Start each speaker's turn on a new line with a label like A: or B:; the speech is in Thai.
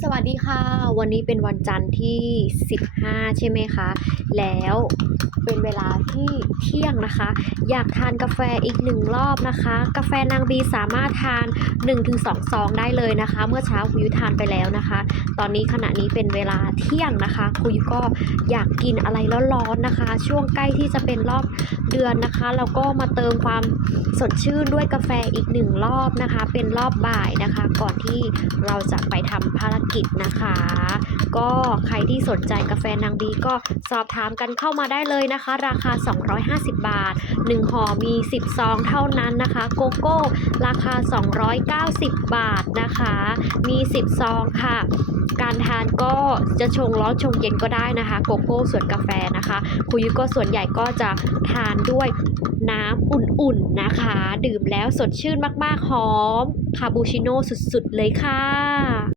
A: สวัสดีค่ะ วันนี้เป็นวันจันทร์ที่ 15 ใช่ไหมคะ แล้วเป็นเวลาที่เที่ยงนะคะ อยากทานกาแฟอีกหนึ่งรอบนะคะ กาแฟนางบีสามารถทาน 1-2 ซองได้เลยนะคะ เมื่อเช้าคุยทานไปแล้วนะคะ ตอนนี้ขณะนี้เป็นเวลาเที่ยงนะคะ คุยก็อยากกินอะไรร้อนๆนะคะ ช่วงใกล้ที่จะเป็นรอบเดือนนะคะแล้วก็มาเติมความสดชื่นด้วยกาแฟอีกหนึ่งรอบนะคะ เป็นรอบบ่ายนะคะ ก่อนที่เราจะไปทำภา กิจนะคะ ก็ใครที่สนใจกาแฟนางบีก็สอบถามกันเข้ามาได้เลยนะคะ ราคา 250 บาท 1ห่อมี 10 ซองเท่านั้นนะคะ โกโก้ ราคา 290 บาทนะคะ มี 10 ซองค่ะ การทานก็จะชงร้อนชงเย็นก็ได้นะคะ โกโก้ส่วนกาแฟนะคะคุยก็ส่วนใหญ่ก็จะทานด้วยน้ำอุ่นๆนะคะ ดื่มแล้วสดชื่นมากๆหอมคาปูชิโน่สุดๆเลยค่ะ